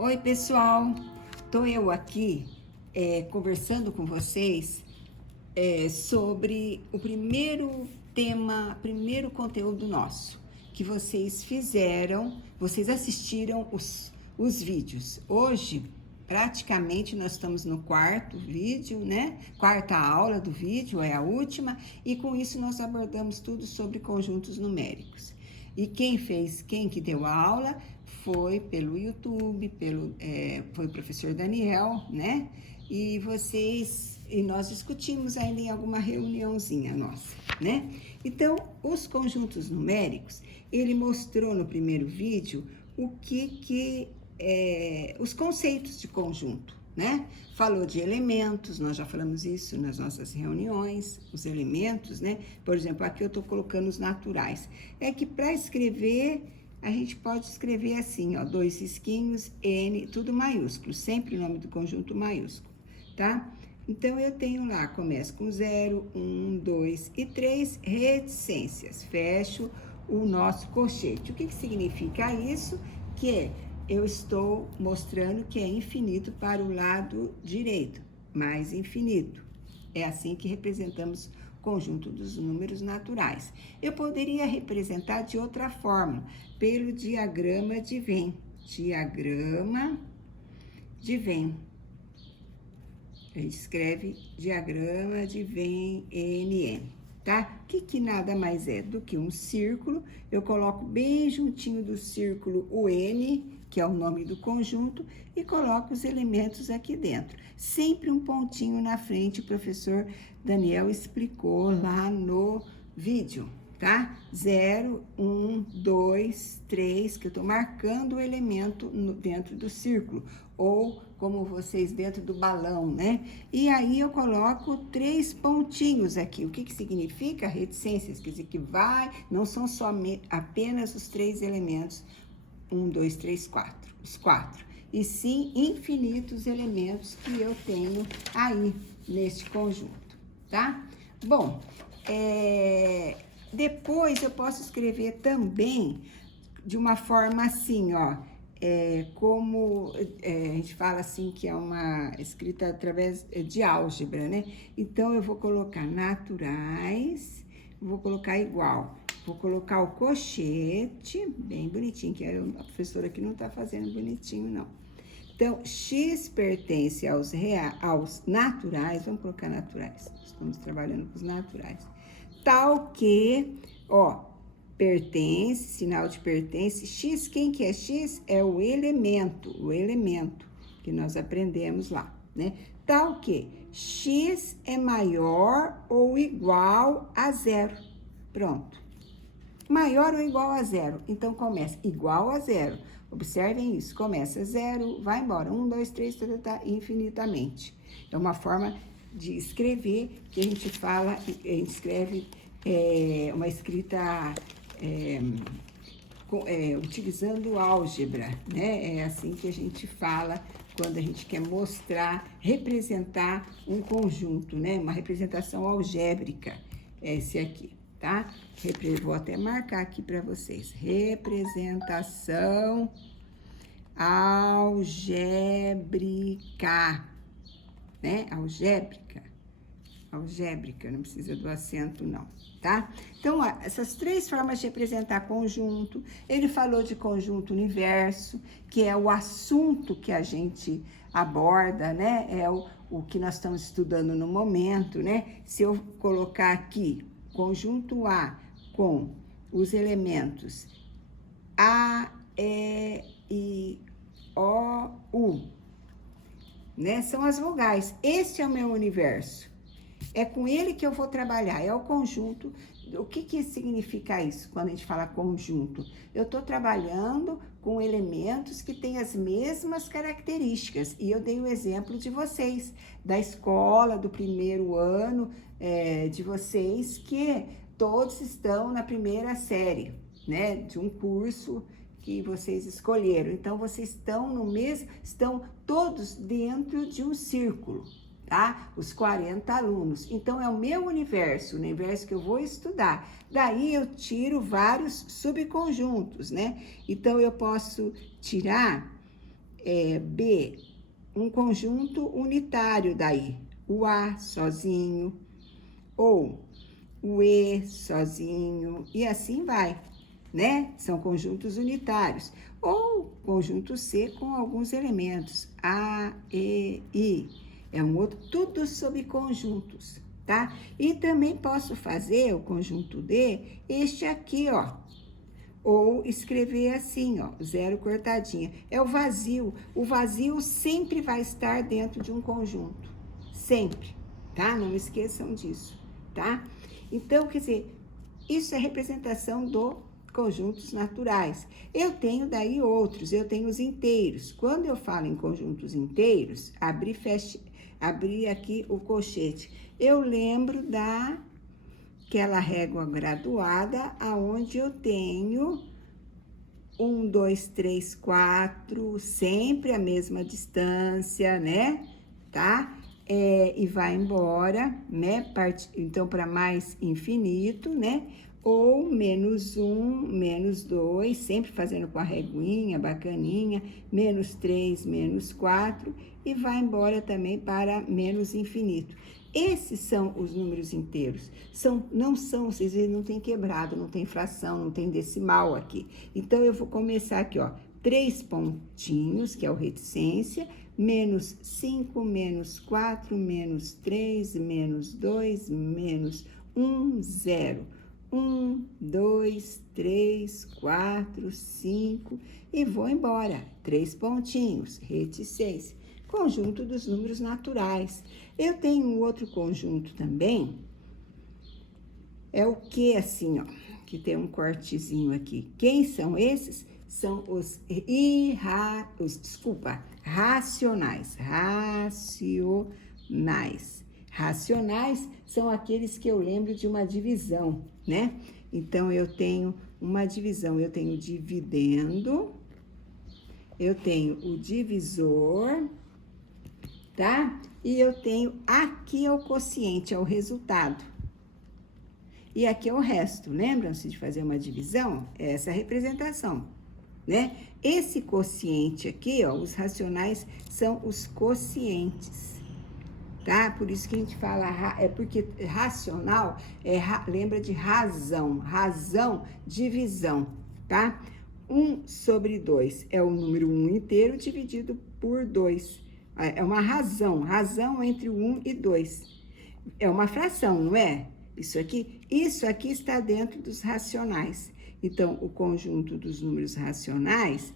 Oi, pessoal! Estou eu aqui conversando com vocês sobre o primeiro tema, primeiro conteúdo nosso, que vocês fizeram, vocês assistiram os vídeos. Hoje, praticamente, nós estamos no quarto vídeo, né? Quarta aula do vídeo, é a última, e com isso nós abordamos tudo sobre conjuntos numéricos. E quem que deu a aula foi pelo YouTube, foi o professor Daniel, né? E nós discutimos ainda em alguma reuniãozinha nossa, né? Então, os conjuntos numéricos, ele mostrou no primeiro vídeo os conceitos de conjunto, né? Falou de elementos, nós já falamos isso nas nossas reuniões, os elementos, né? Por exemplo, aqui eu estou colocando os naturais. É que para escrever, a gente pode escrever assim, ó, 2 risquinhos, N, tudo maiúsculo, sempre o nome do conjunto maiúsculo, tá? Então, eu tenho lá, começo com 0, 1, 2 e 3 reticências. Fecho o nosso colchete. O que significa isso? Que eu estou mostrando que é infinito para o lado direito, mais infinito. É assim que representamos o conjunto dos números naturais. Eu poderia representar de outra forma, pelo diagrama de Venn. Diagrama de Venn. A gente escreve diagrama de Venn, NN, tá? Que nada mais é do que um círculo. Eu coloco bem juntinho do círculo o N, que é o nome do conjunto, e coloco os elementos aqui dentro. Sempre um pontinho na frente, o professor Daniel explicou lá no vídeo, tá? 0, 1, 2, 3, que eu tô marcando o elemento dentro do círculo, ou como vocês dentro do balão, né? E aí eu coloco 3 pontinhos aqui. O que significa? Reticências, quer dizer que não são apenas os 3 elementos, 1, 2, 3, 4, os 4, e sim infinitos elementos que eu tenho aí neste conjunto, tá? Bom, depois eu posso escrever também de uma forma assim, ó, a gente fala assim que é uma escrita através de álgebra, né? Então, eu vou colocar naturais, vou colocar igual. Vou colocar o colchete, bem bonitinho, que a professora aqui não tá fazendo bonitinho, não. Então, x pertence aos naturais, vamos colocar naturais, estamos trabalhando com os naturais. Tal que, ó, pertence, sinal de pertence, x, quem que é x? É o elemento que nós aprendemos lá, né? Tal que x é maior ou igual a 0. Pronto. Maior ou igual a 0. Então, começa igual a 0. Observem isso. Começa 0, vai embora. 1, 2, 3, infinitamente. É uma forma de escrever que a gente fala, a gente escreve uma escrita utilizando álgebra, né? É assim que a gente fala quando a gente quer mostrar, representar um conjunto, né? Uma representação algébrica, esse aqui. Tá? Vou até marcar aqui para vocês. Representação algébrica, né? Algébrica, não precisa do acento não, tá? Então, ó, essas 3 formas de representar conjunto. Ele falou de conjunto universo, que é o assunto que a gente aborda, né? É o que nós estamos estudando no momento, né? Se eu colocar aqui conjunto A com os elementos A, E, I, O, U, né? São as vogais. Este é o meu universo. É com ele que eu vou trabalhar, é o conjunto. O que significa isso quando a gente fala conjunto? Eu estou trabalhando com elementos que têm as mesmas características. E eu dei o exemplo de vocês, da escola, do primeiro ano de vocês, que todos estão na primeira série, né? De um curso que vocês escolheram. Então, vocês estão todos dentro de um círculo, tá? Os 40 alunos. Então, é o meu universo, o universo que eu vou estudar. Daí, eu tiro vários subconjuntos, né? Então, eu posso tirar B, um conjunto unitário daí, o A sozinho, ou o E sozinho, e assim vai, né? São conjuntos unitários. Ou conjunto C com alguns elementos, A, E, I. É um outro, tudo sobre conjuntos, tá? E também posso fazer o conjunto D, este aqui, ó. Ou escrever assim, ó, zero cortadinha. É o vazio. O vazio sempre vai estar dentro de um conjunto. Sempre, tá? Não esqueçam disso, tá? Então, quer dizer, isso é representação do conjuntos naturais. Eu tenho daí outros, eu tenho os inteiros. Quando eu falo em conjuntos inteiros, abri aqui o colchete. Eu lembro daquela régua graduada, aonde eu tenho 1, 2, 3, 4, sempre a mesma distância, né? Tá? E vai embora, né? Então, para mais infinito, né? Ou menos 1, menos 2, sempre fazendo com a reguinha, bacaninha, menos 3, menos 4, e vai embora também para menos infinito. Esses são os números inteiros. Não são, vocês veem, não tem quebrado, não tem fração, não tem decimal aqui. Então, eu vou começar aqui, ó, 3 pontinhos, que é o reticência, menos 5, menos 4, menos 3, menos 2, menos 1, 0. 1, 2, 3, 4, 5 e vou embora. 3 pontinhos, reticência. Conjunto dos números naturais. Eu tenho um outro conjunto também, é o que assim, ó, que tem um cortezinho aqui. Quem são esses? São os racionais. Racionais são aqueles que eu lembro de uma divisão, né? Então, eu tenho uma divisão, eu tenho dividendo, eu tenho o divisor, tá? E eu tenho, aqui é o quociente, é o resultado. E aqui é o resto, lembram-se de fazer uma divisão? É essa representação, né? Esse quociente aqui, ó, os racionais são os quocientes, tá? Por isso que a gente fala, é porque racional lembra de razão, divisão, tá? 1 sobre 2 é o número 1 inteiro dividido por 2. É uma razão entre 1 e 2. É uma fração, não é? Isso aqui está dentro dos racionais. Então, o conjunto dos números racionais,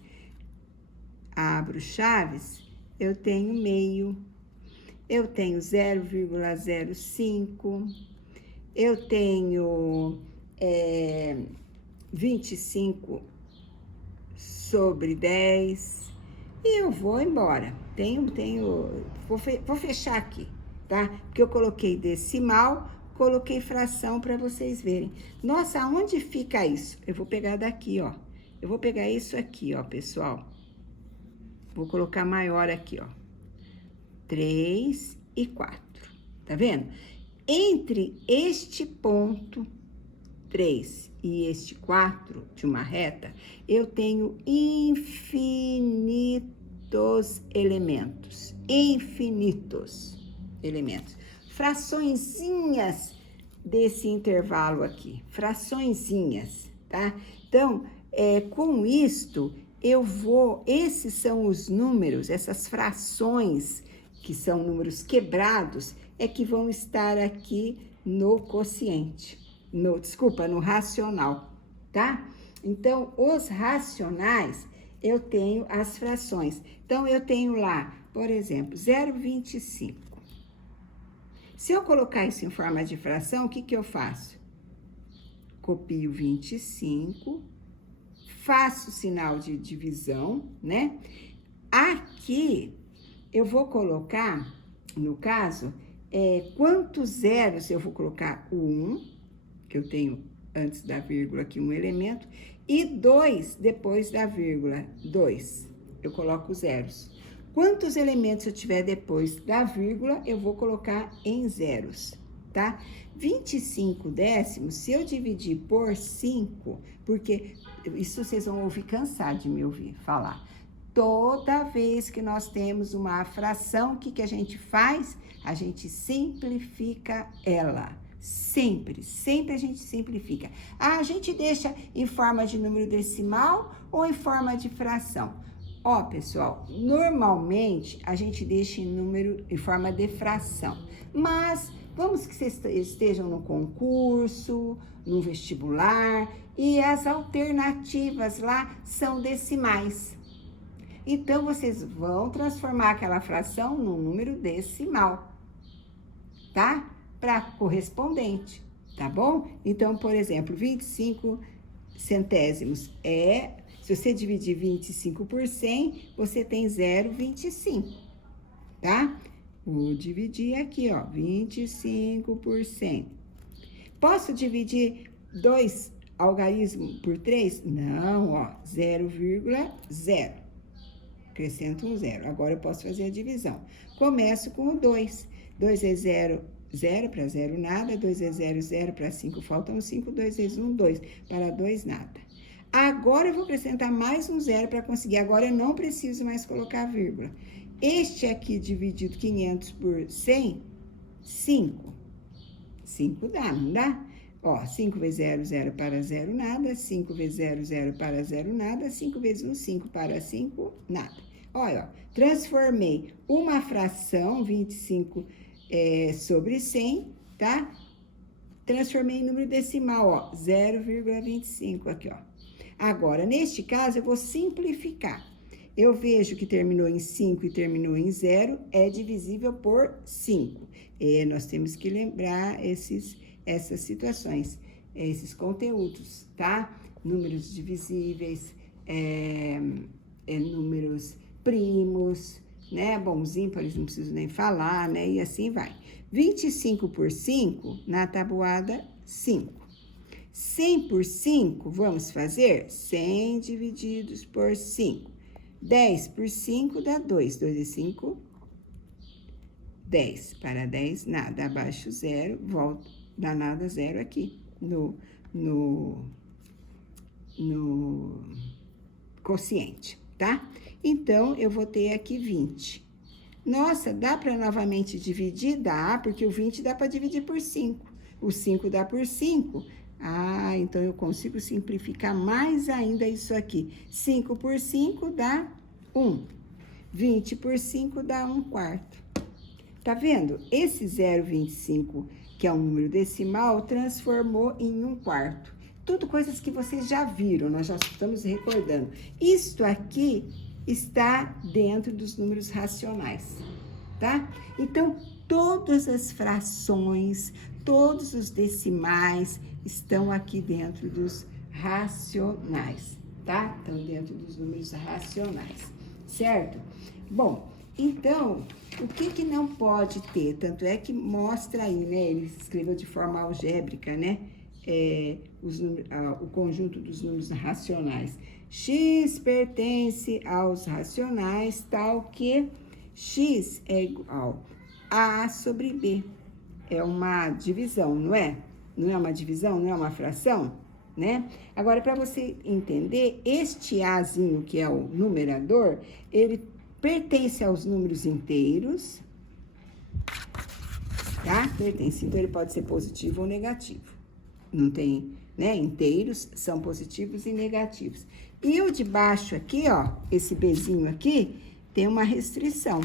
abro chaves, eu tenho meio, eu tenho 0,05, eu tenho 25 sobre 10, e eu vou embora. Vou fechar aqui, tá? Porque eu coloquei decimal, coloquei fração para vocês verem. Nossa, aonde fica isso? Eu vou pegar daqui, ó. Eu vou pegar isso aqui, ó, pessoal. Vou colocar maior aqui, ó. 3 e 4. Tá vendo? Entre este ponto 3 e este 4 de uma reta, eu tenho infinitos elementos. Fraçõezinhas desse intervalo aqui. Fraçõezinhas, tá? Então, com isto, esses são os números, essas frações, que são números quebrados, que vão estar aqui no quociente. No racional, tá? Então, os racionais, eu tenho as frações. Então, eu tenho lá, por exemplo, 0,25. Se eu colocar isso em forma de fração, o que eu faço? Copio 25, faço o sinal de divisão, né? Aqui, eu vou colocar, no caso, quantos zeros eu vou colocar? O 1, que eu tenho antes da vírgula aqui um elemento, e 2 depois da vírgula, 2. Eu coloco zeros. Quantos elementos eu tiver depois da vírgula, eu vou colocar em zeros, tá? 25 décimos, se eu dividir por 5, porque isso vocês vão ouvir cansar de me ouvir falar. toda vez que nós temos uma fração, o que a gente faz? A gente simplifica ela. Sempre a gente simplifica. A gente deixa em forma de número decimal ou em forma de fração? Ó, pessoal, normalmente a gente deixa em forma de fração, mas vamos que vocês estejam no concurso, no vestibular, e as alternativas lá são decimais. Então, vocês vão transformar aquela fração num número decimal, tá? Para correspondente, tá bom? Então, por exemplo, 25 centésimos se você dividir 25 por 100, você tem 0,25, tá? Vou dividir aqui, ó, 25 por 100. Posso dividir 2 algarismos por 3? Não, ó, 0,0. Acrescento um 0. Agora eu posso fazer a divisão. Começo com o 2. 2 é 0, 0 para 0, nada. 2 é 0, 0 para 5, faltam 5. 2 vezes 1, 2. Para 2, nada. Agora eu vou acrescentar mais um 0 para conseguir. Agora eu não preciso mais colocar vírgula. Este aqui dividido 500 por 100, 5. 5 dá, não dá? Ó, 5 vezes 0, 0 para 0, nada. 5 vezes 0, 0 para 0, nada. 5 vezes 1, 5 para 5, nada. Olha, ó, transformei uma fração, 25 sobre 100, tá? Transformei em número decimal, ó, 0,25 aqui, ó. Agora, neste caso, eu vou simplificar. Eu vejo que terminou em 5 e terminou em 0, é divisível por 5. E nós temos que lembrar essas situações, esses conteúdos, tá? Números divisíveis, números primos, né? Bons, ímpares, não preciso nem falar, né? E assim vai. 25 por 5, na tabuada, 5. 100 por 5, vamos fazer 100 divididos por 5. 10 por 5 dá 2. 2 e 5, 10. Para 10, nada. Abaixo 0, volta, dá nada, 0 aqui no quociente, tá? Então, eu vou ter aqui 20. Nossa, dá para novamente dividir? Dá, porque o 20 dá para dividir por 5. O 5 dá por 5. Ah, então eu consigo simplificar mais ainda isso aqui. 5 por 5 dá 1. 20 por 5 dá 1/4. Tá vendo? Esse 0,25, que é um número decimal, transformou em 1/4. Tudo coisas que vocês já viram, nós já estamos recordando. Isto aqui está dentro dos números racionais, tá? Então, todas as frações, todos os decimais estão aqui dentro dos racionais, tá? Estão dentro dos números racionais, certo? Bom, então, o que não pode ter? Tanto é que mostra aí, né? Ele escreveu de forma algébrica, né? O conjunto dos números racionais. X pertence aos racionais, tal que X é igual a A sobre B. É uma divisão, não é? Não é uma divisão, não é uma fração, né? Agora, para você entender, este Azinho, que é o numerador, ele pertence aos números inteiros, tá? Pertence, então ele pode ser positivo ou negativo. Não tem, né? Inteiros são positivos e negativos. E o de baixo aqui, ó, esse Bzinho aqui, tem uma restrição.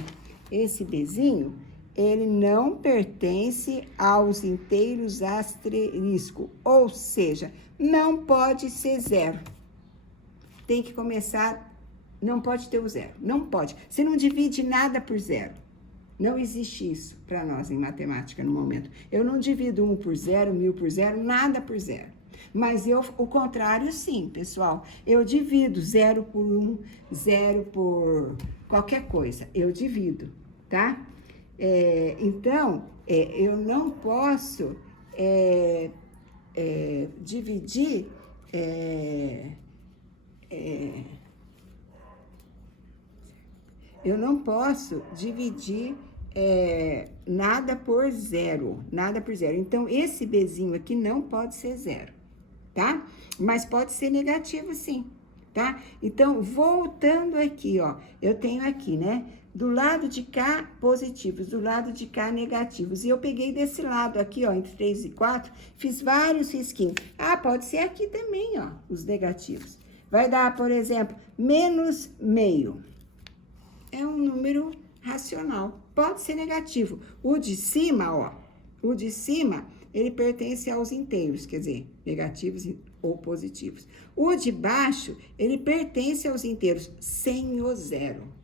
Esse Bzinho, ele não pertence aos inteiros asterisco, ou seja, não pode ser 0. Tem que começar, não pode ter o 0, não pode. Você não divide nada por 0. Não existe isso para nós em matemática no momento. Eu não divido 1 por 0, 1000 por 0, nada por 0. Mas o contrário, sim, pessoal. Eu divido 0 por 1, 0 por qualquer coisa. Eu divido, tá? Então, eu não posso dividir eu não posso dividir nada por 0, nada por 0. Então, esse Bzinho aqui não pode ser 0, tá? Mas pode ser negativo, sim. tá? Então, voltando aqui, ó, eu tenho aqui, né? Do lado de cá, positivos, do lado de cá, negativos. E eu peguei desse lado aqui, ó, entre 3 e 4, fiz vários risquinhos. Ah, pode ser aqui também, ó, os negativos. Vai dar, por exemplo, menos meio. É um número racional. Pode ser negativo. O de cima, ó, o de cima, ele pertence aos inteiros, quer dizer, negativos ou positivos. O de baixo, ele pertence aos inteiros, sem o zero.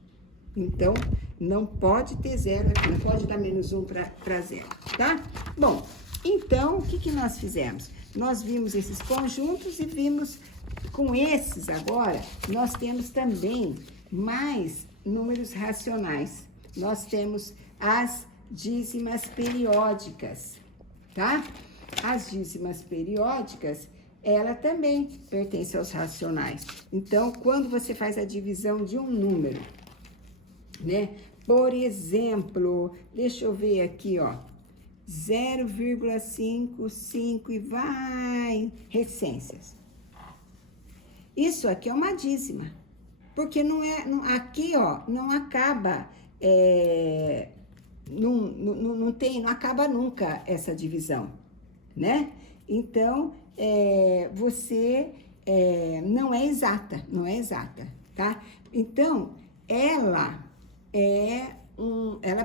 Então, não pode ter zero aqui, não pode dar menos 1 para zero, tá? Bom, então, o que nós fizemos? Nós vimos esses conjuntos e vimos, com esses agora, nós temos também mais números racionais. Nós temos as dízimas periódicas, tá? As dízimas periódicas, ela também pertence aos racionais. Então, quando você faz a divisão de um número, né? Por exemplo, deixa eu ver aqui, ó, 0,55 e vai, reticências. Isso aqui é uma dízima, porque aqui, ó, não acaba, não acaba nunca essa divisão, né? Então, você não é exata, tá? Então, ela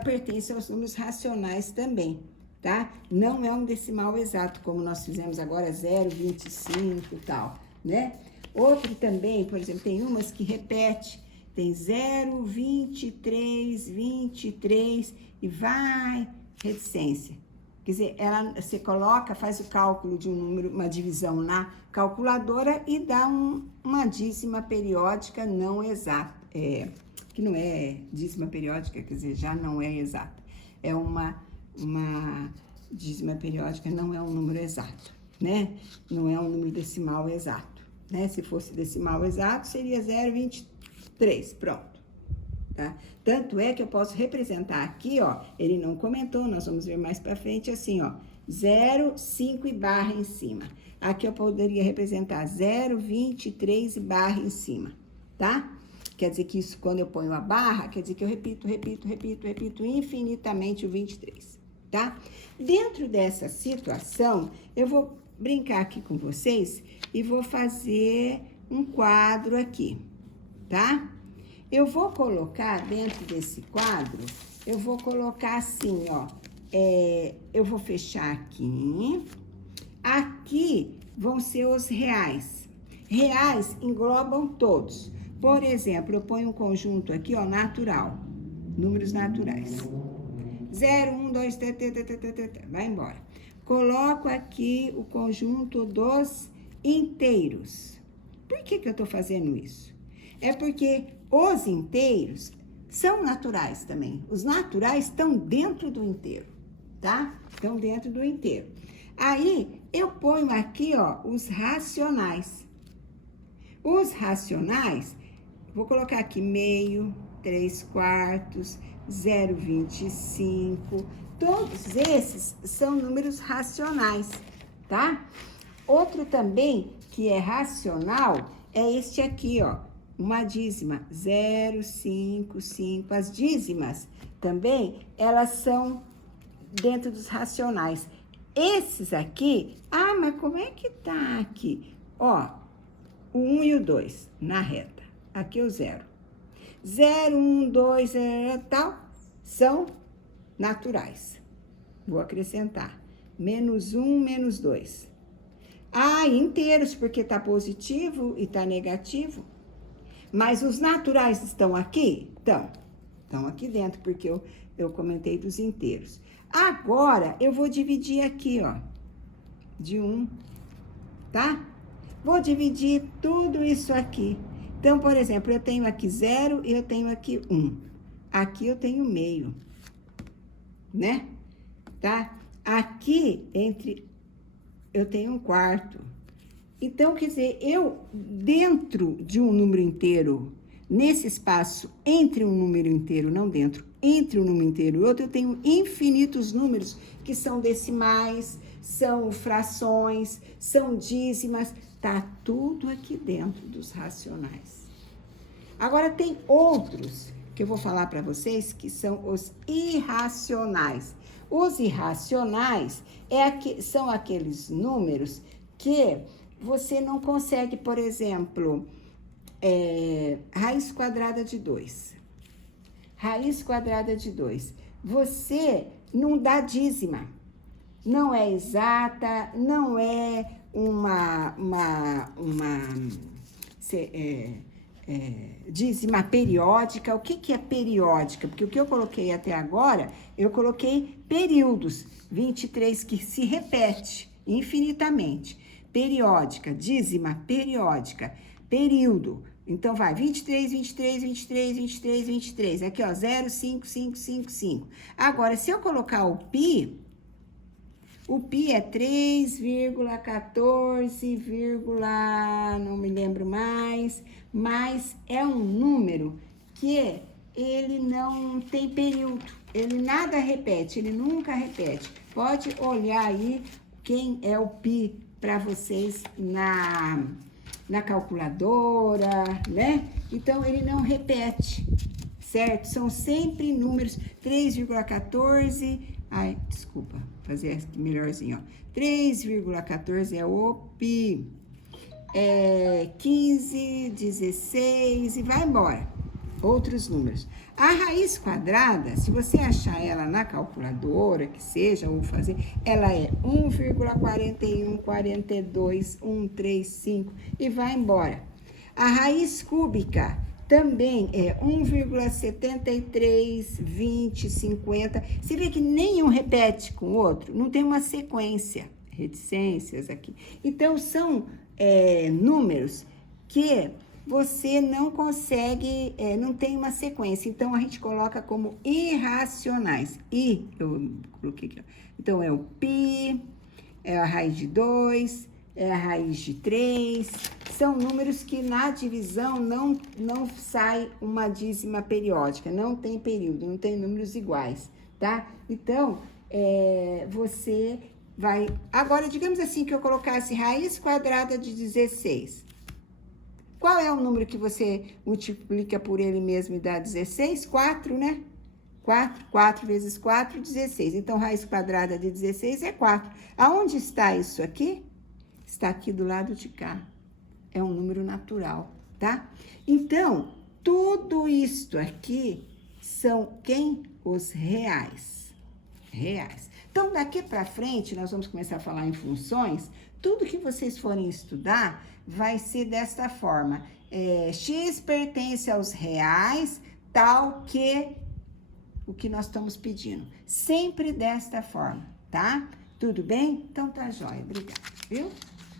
pertence aos números racionais também, tá? Não é um decimal exato, como nós fizemos agora, 0,25 e tal, né? Outro também, por exemplo, tem umas que repete, tem 0,23, 23 e vai, reticência. Quer dizer, você faz o cálculo de um número, uma divisão na calculadora e dá uma dízima periódica não exata, que não é dízima periódica, quer dizer, já não é exata. É uma dízima periódica, não é um número exato, né? Não é um número decimal exato, né? Se fosse decimal exato, seria 0,23, pronto, tá? Tanto é que eu posso representar aqui, ó, ele não comentou, nós vamos ver mais pra frente, assim, ó, 0,5 e barra em cima. Aqui eu poderia representar 0,23 e barra em cima, tá? Quer dizer que isso, quando eu ponho a barra, quer dizer que eu repito infinitamente o 23, tá? Dentro dessa situação, eu vou brincar aqui com vocês e vou fazer um quadro aqui, tá? Eu vou colocar dentro desse quadro, eu vou colocar assim, ó, eu vou fechar aqui. Aqui vão ser os reais. Reais englobam todos. Por exemplo, eu ponho um conjunto aqui, ó, natural. Números naturais. 0, 1, 2, 3, vai embora. Coloco aqui o conjunto dos inteiros. Por que eu tô fazendo isso? É porque os inteiros são naturais também. Os naturais estão dentro do inteiro, tá? Estão dentro do inteiro. Aí, eu ponho aqui, ó, os racionais. Os racionais, vou colocar aqui meio, 3/4, 0,25. Todos esses são números racionais, tá? Outro também que é racional é este aqui, ó. Uma dízima, 0,55. As dízimas também, elas são dentro dos racionais. Esses aqui, mas como é que tá aqui? Ó, o 1 e o 2 na reta. Aqui é o 0. 0, 1, 2, tal, são naturais. Vou acrescentar. Menos 1, menos 2. Inteiros, porque tá positivo e tá negativo. Mas os naturais estão aqui? Estão aqui dentro, porque eu comentei dos inteiros. Agora, eu vou dividir aqui, ó, de 1, tá? Vou dividir tudo isso aqui. Então, por exemplo, eu tenho aqui 0 e eu tenho aqui 1. Aqui eu tenho meio, né? Tá? Aqui, eu tenho 1/4. Então, quer dizer, dentro de um número inteiro, nesse espaço entre um número inteiro, não dentro, entre um número inteiro e outro, eu tenho infinitos números que são decimais, são frações, são dízimas, Tá tudo aqui dentro dos racionais. Agora tem outros que eu vou falar para vocês que são os irracionais. Os irracionais são aqueles números que você não consegue, por exemplo, raiz quadrada de 2. Raiz quadrada de 2. Você não dá dízima. Não é exata, não é dízima periódica. O que é periódica? Porque o que eu coloquei até agora, eu coloquei períodos, 23 que se repete infinitamente. Periódica, dízima periódica, período. Então, vai, 23, 23, 23, 23, 23. Aqui, ó, 0, 5, 5, 5, 5. Agora, se eu colocar o pi é 3,14, não me lembro mais, mas é um número que ele não tem período, ele nada repete, ele nunca repete. Pode olhar aí quem é o pi para vocês na calculadora, né? Então, ele não repete, certo? São sempre números 3,14, ai, desculpa, fazer aqui melhorzinho, ó. 3,14 é o pi, 15, 16 e vai embora. Outros números. A raiz quadrada, se você achar ela na calculadora, que seja, ou fazer, ela é 1,4142, 135 e vai embora. A raiz cúbica também é 1,73, 20, 50. Você vê que nenhum repete com o outro, não tem uma sequência. Reticências aqui. Então, são números que você não consegue, não tem uma sequência. Então, a gente coloca como irracionais. Eu coloquei aqui, ó. Então, é o pi, é a raiz de 2, é a raiz de 3. São números que na divisão não sai uma dízima periódica, não tem período, não tem números iguais, tá? Então, você vai... Agora, digamos assim que eu colocasse raiz quadrada de 16. Qual é o número que você multiplica por ele mesmo e dá 16? 4, né? 4 vezes 4, 16. Então, raiz quadrada de 16 é 4. Aonde está isso aqui? Está aqui do lado de cá. É um número natural, tá? Então, tudo isto aqui são quem? Os reais. Reais. Então, daqui para frente, nós vamos começar a falar em funções. Tudo que vocês forem estudar vai ser desta forma. X pertence aos reais, tal que o que nós estamos pedindo. Sempre desta forma, tá? Tudo bem? Então, tá jóia. Obrigada, viu?